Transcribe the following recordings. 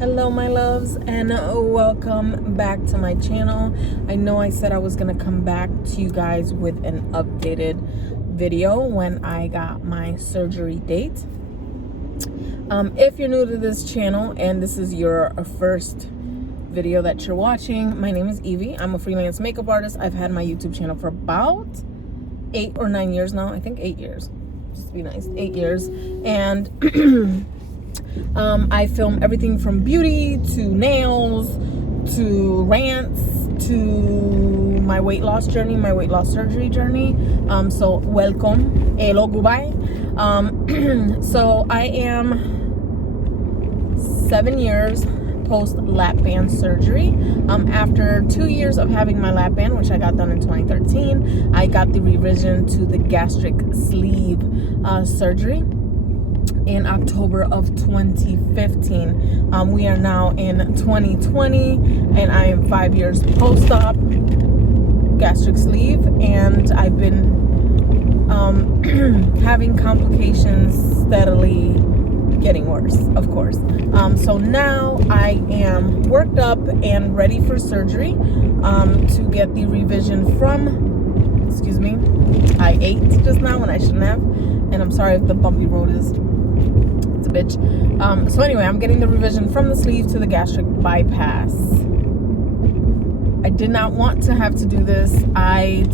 Hello my loves, and welcome back to my channel. I know I said I was gonna come back to you guys with an updated video when I got my surgery date. If you're new to this channel and this is your first video that you're watching, my name is Evie. I'm a freelance makeup artist. I've had my YouTube channel for about 8 or 9 years now. I think 8 years, just to be nice, 8 years. And I film everything from beauty to nails to rants to my weight loss journey, my weight loss surgery journey. So welcome, hello, goodbye. So I am 7 years post lap band surgery. After 2 years of having my lap band, which I got done in 2013, I got the revision to the gastric sleeve surgery in October of 2015. We are now in 2020 and I am 5 years post-op gastric sleeve, and I've been having complications steadily getting worse, of course. So now I am worked up and ready for surgery to get the revision from, excuse me, I ate just now when I shouldn't have, and I'm sorry if the bumpy road is, it's a bitch. So anyway, I'm getting the revision from the sleeve to the gastric bypass. I did not want to have to do this.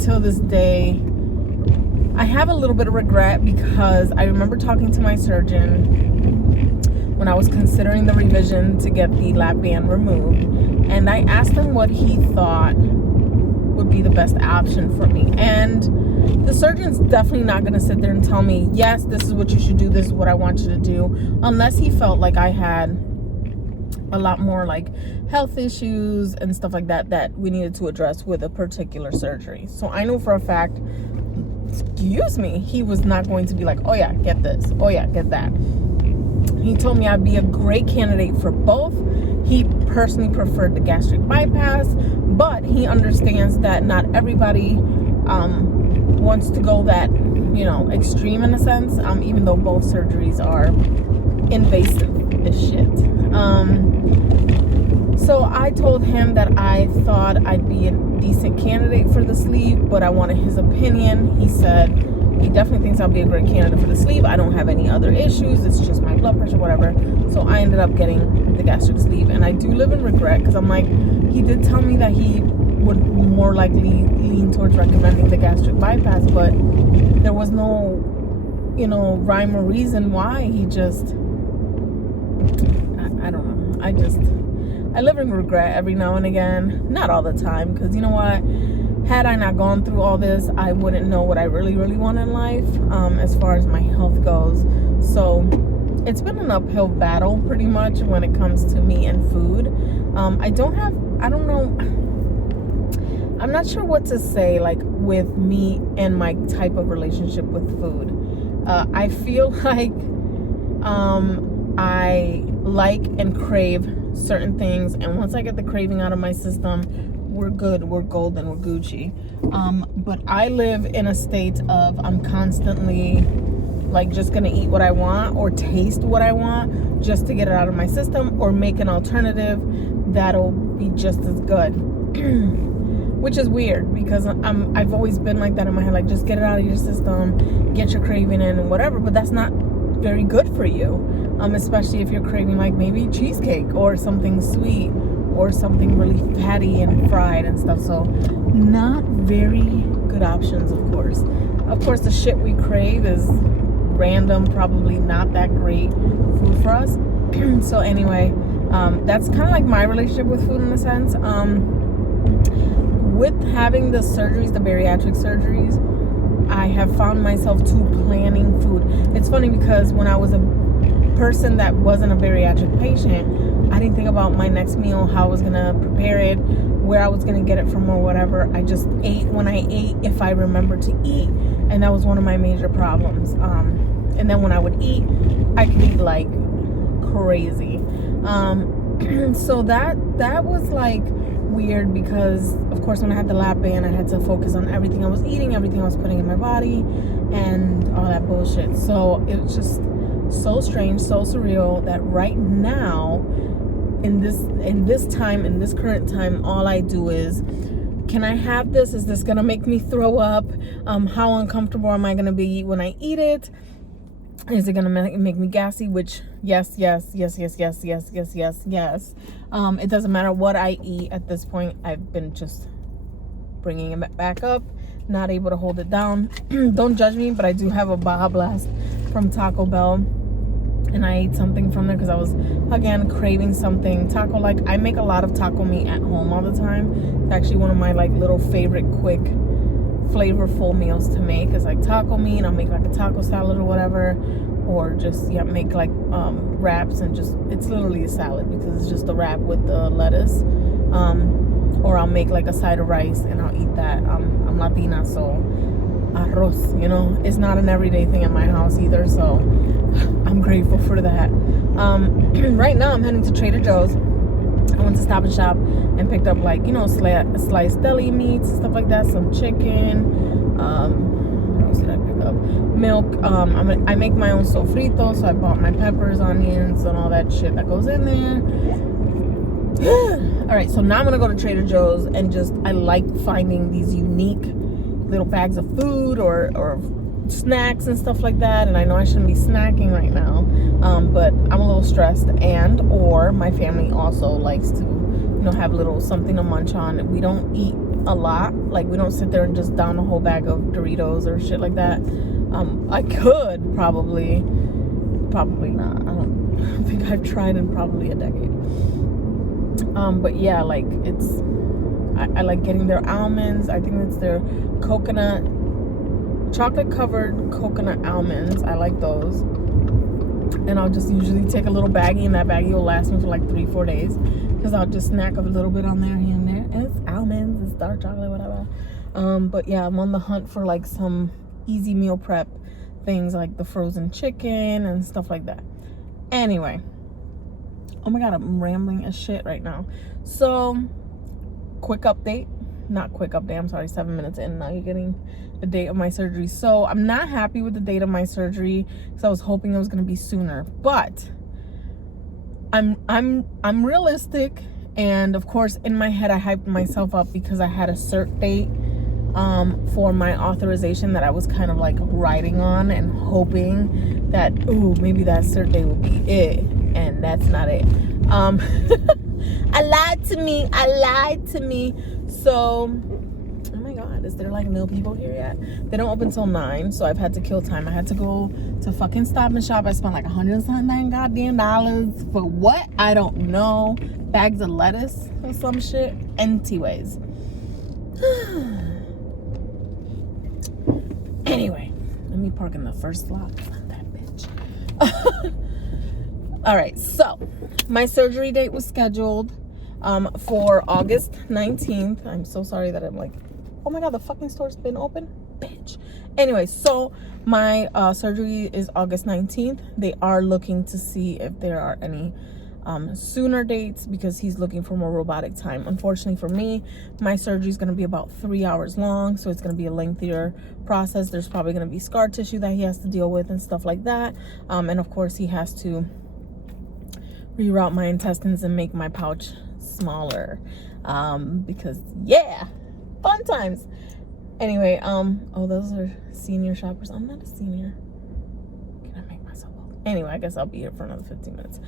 Till this day, I have a little bit of regret because I remember talking to my surgeon when I was considering the revision to get the lap band removed, and I asked him what he thought would be the best option for me. And the surgeon's definitely not going to sit there and tell me, yes, this is what you should do, this is what I want you to do, unless he felt like I had a lot more like health issues and stuff like that that we needed to address with a particular surgery. So I knew for a fact, excuse me, he was not going to be like, oh yeah, get this, oh yeah, get that. He told me I'd be a great candidate for both. He personally preferred the gastric bypass, but he understands that not everybody wants to go that, you know, extreme in a sense, even though both surgeries are invasive as shit. So I told him that I thought I'd be a decent candidate for the sleeve, but I wanted his opinion. He said he definitely thinks I'll be a great candidate for the sleeve. I don't have any other issues. It's just my blood pressure, whatever. So I ended up getting the gastric sleeve, and I do live in regret because I'm like, he did tell me that he would more likely lean towards recommending the gastric bypass, but there was no, you know, rhyme or reason why. He just, I don't know. I live in regret every now and again. Not all the time, because you know what? Had I not gone through all this, I wouldn't know what I really, really want in life, as far as my health goes. So it's been an uphill battle pretty much when it comes to me and food. I'm not sure what to say, like, with me and my type of relationship with food. I feel like I like and crave certain things, and once I get the craving out of my system, we're good, we're golden, we're Gucci. But I live in a state of, I'm constantly like just gonna eat what I want or taste what I want just to get it out of my system, or make an alternative that'll be just as good. Which is weird because I've always been like that in my head, like just get it out of your system, get your craving in and whatever, but that's not very good for you, especially if you're craving like maybe cheesecake or something sweet or something really fatty and fried and stuff. So not very good options, of course. Of course, the shit we crave is random, probably not that great food for us. So anyway, that's kind of like my relationship with food in a sense. With having the surgeries, the bariatric surgeries, I have found myself too planning food. It's funny because when I was a person that wasn't a bariatric patient, I didn't think about my next meal, how I was gonna prepare it, where I was gonna get it from or whatever. I just ate when I ate, if I remember to eat, and that was one of my major problems. And then when I would eat, I could eat like crazy. So that was like weird because of course when I had the lap band, I had to focus on everything I was eating, everything I was putting in my body, and all that bullshit. So it was just so strange, so surreal that right now in this current time, all I do is, can I have this? Is this gonna make me throw up? How uncomfortable am I gonna be when I eat it? Is it gonna make me gassy? Which yes. It doesn't matter what I eat at this point. I've been just bringing it back up, not able to hold it down. Don't judge me, but I do have a Baja Blast from Taco Bell, and I ate something from there because I was, again, craving something taco. Like, I make a lot of taco meat at home all the time. It's actually one of my like little favorite quick flavorful meals to make is like taco meat. I'll make like a taco salad or whatever, or just make like wraps, and just, it's literally a salad because it's just a wrap with the lettuce, or I'll make like a side of rice and I'll eat that. I'm Latina, so arroz, you know, it's not an everyday thing at my house either, so I'm grateful for that. Right now I'm heading to Trader Joe's. I went to Stop and Shop and picked up, like, you know, sliced deli meats, stuff like that, some chicken. What else did I pick up? Milk. I make my own sofrito, so I bought my peppers, onions, and all that shit that goes in there. All right, so now I'm gonna go to Trader Joe's, and just, I like finding these unique little bags of food or snacks and stuff like that. And I know I shouldn't be snacking right now, but I'm a little stressed, and or my family also likes to, you know, have a little something to munch on. We don't eat a lot. Like, we don't sit there and just down a whole bag of Doritos or shit like that. I could probably not. I don't think I've tried in probably a decade. But yeah, like, it's, I like getting their almonds. I think it's their coconut, chocolate covered coconut almonds. I like those. And I'll just usually take a little baggie, and that baggie will last me for like 3-4 days, because I'll just snack up a little bit on there, here and there. And it's almonds, it's dark chocolate, whatever. But yeah, I'm on the hunt for like some easy meal prep things, like the frozen chicken and stuff like that. Anyway, oh my god, I'm rambling as shit right now. So, quick update. Not quick update, I'm sorry, 7 minutes in. Now you're getting the date of my surgery. So I'm not happy with the date of my surgery, because I was hoping it was going to be sooner. But I'm realistic, and of course in my head I hyped myself up because I had a cert date for my authorization that I was kind of like riding on and hoping that, ooh, maybe that cert date will be it, and that's not it. I lied to me. So, oh my god, is there like no people here yet? They don't open till 9, so I've had to kill time. I had to go to fucking Stop and Shop. I spent like $179 goddamn dollars for what? I don't know. Bags of lettuce or some shit. Anyways. Anyway, let me park in the first slot. Fuck that bitch. All right, so my surgery date was scheduled for August 19th. I'm so sorry that I'm like, oh my god, the fucking store's been open, bitch. Anyway, so my surgery is August 19th. They are looking to see if there are any sooner dates, because he's looking for more robotic time. Unfortunately for me, my surgery is going to be about 3 hours long, so it's going to be a lengthier process. There's probably going to be scar tissue that he has to deal with and stuff like that, and of course he has to reroute my intestines and make my pouch smaller, because yeah, fun times. Anyway, oh, those are senior shoppers. I'm not a senior. Can I make myself up? Anyway, I guess I'll be here for another 15 minutes.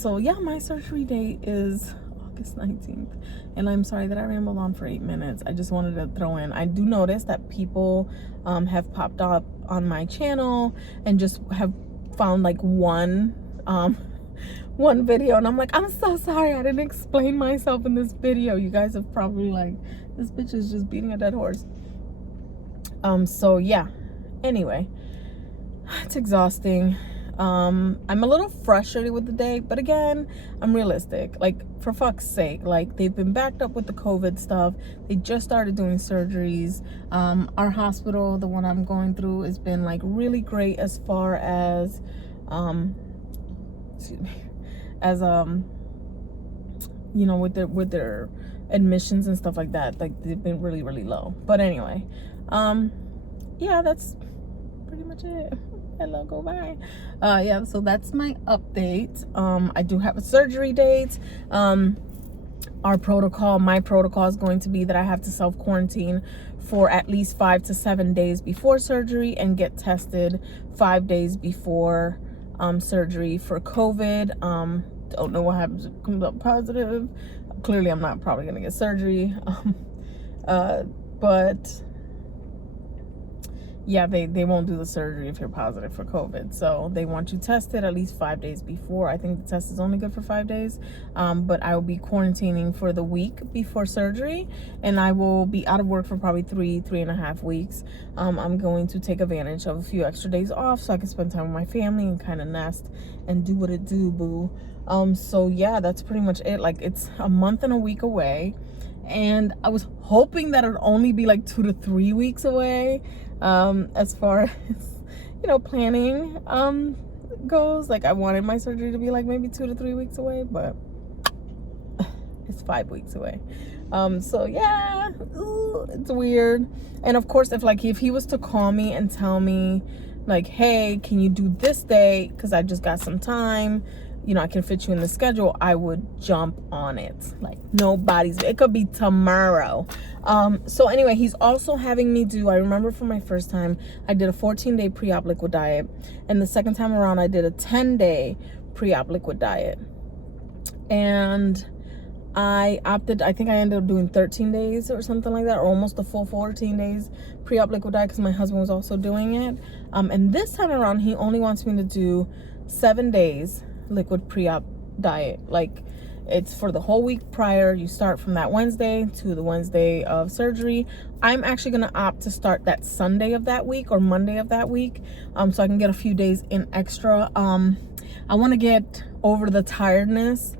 So yeah, my surgery date is August 19th, and I'm sorry that I rambled on for 8 minutes. I just wanted to throw in, I do notice that people have popped up on my channel and just have found like one video, and I'm like, I'm so sorry I didn't explain myself in this video. You guys have probably like, this bitch is just beating a dead horse. So yeah, anyway, it's exhausting. I'm a little frustrated with the day, but again, I'm realistic. Like, for fuck's sake, like, they've been backed up with the COVID stuff. They just started doing surgeries. Our hospital, the one I'm going through, has been like really great as far as excuse me, as you know, with their admissions and stuff like that. Like, they've been really low. But anyway, yeah, that's pretty much it. Hello, go bye. Yeah, so that's my update. I do have a surgery date. My protocol is going to be that I have to self-quarantine for at least 5 to 7 days before surgery and get tested 5 days before surgery for COVID. Don't know what happens if it comes up positive. Clearly, I'm not probably going to get surgery. But yeah, they won't do the surgery if you're positive for COVID. So they want you tested at least 5 days before. I think the test is only good for 5 days. But I will be quarantining for the week before surgery, and I will be out of work for probably 3.5 weeks. I'm going to take advantage of a few extra days off so I can spend time with my family and kind of nest and do what it do, boo. So yeah, that's pretty much it. Like, it's a month and a week away, and I was hoping that it would only be like 2 to 3 weeks away. As far as, you know, planning goes. Like, I wanted my surgery to be like maybe 2 to 3 weeks away, but it's 5 weeks away. So yeah, it's weird. And of course, if he was to call me and tell me like, hey, can you do this day, because I just got some time, you know, I can fit you in the schedule, I would jump on it. Like, it could be tomorrow. So anyway, he's also having me do, I remember from my first time, I did a 14-day pre-op liquid diet. And the second time around, I did a 10-day pre-op liquid diet. And I think I ended up doing 13 days or something like that, or almost a full 14 days pre-op liquid diet, because my husband was also doing it. And this time around, he only wants me to do 7 days liquid pre-op diet. Like, it's for the whole week prior. You start from that Wednesday to the Wednesday of surgery. I'm actually going to opt to start that Sunday of that week or Monday of that week, so I can get a few days in extra. I want to get over the tiredness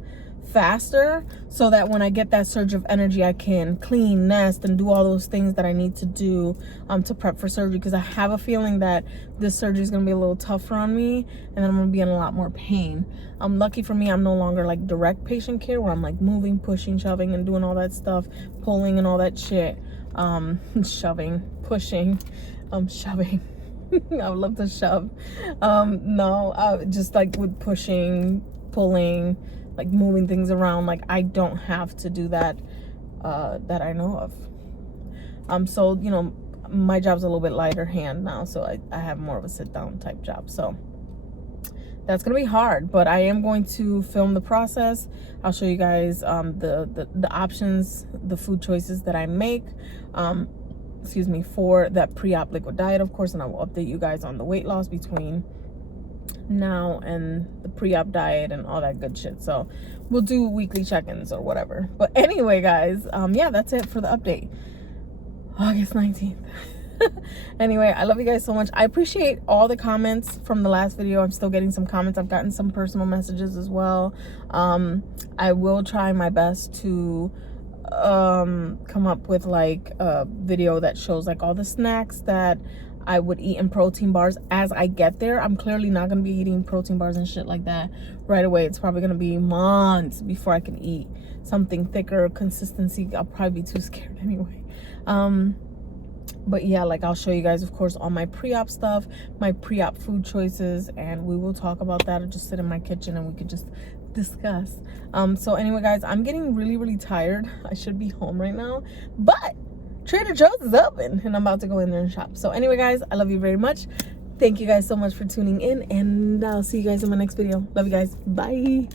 faster, so that when I get that surge of energy, I can clean, nest, and do all those things that I need to do to prep for surgery, because I have a feeling that this surgery is going to be a little tougher on me, and then I'm going to be in a lot more pain. Lucky for me, I'm no longer like direct patient care where I'm like moving, pushing, shoving, and doing all that stuff, pulling and all that shit. Shoving, pushing, shoving. I would love to shove. No, just like with pushing, pulling, like moving things around. Like, I don't have to do that that I know of. So, you know, my job's a little bit lighter hand now, so I have more of a sit down type job. So that's gonna be hard, but I am going to film the process. I'll show you guys the options, the food choices that I make for that pre-op liquid diet, of course, and I will update you guys on the weight loss between now and the pre-op diet and all that good shit. So we'll do weekly check-ins or whatever. But anyway, guys, yeah, that's it for the update. August 19th. Anyway, I love you guys so much. I appreciate all the comments from the last video. I'm still getting some comments. I've gotten some personal messages as well. I will try my best to come up with like a video that shows like all the snacks that I would eat in protein bars as I get there. I'm clearly not going to be eating protein bars and shit like that right away. It's probably going to be months before I can eat something thicker, consistency. I'll probably be too scared anyway. But yeah, like, I'll show you guys, of course, all my pre-op stuff, my pre-op food choices, and we will talk about that. I'll just sit in my kitchen and we could just discuss. So anyway, guys, I'm getting really, really tired. I should be home right now, but Trader Joe's is open and I'm about to go in there and shop. So anyway, guys, I love you very much. Thank you guys so much for tuning in, and I'll see you guys in my next video. Love you guys. Bye.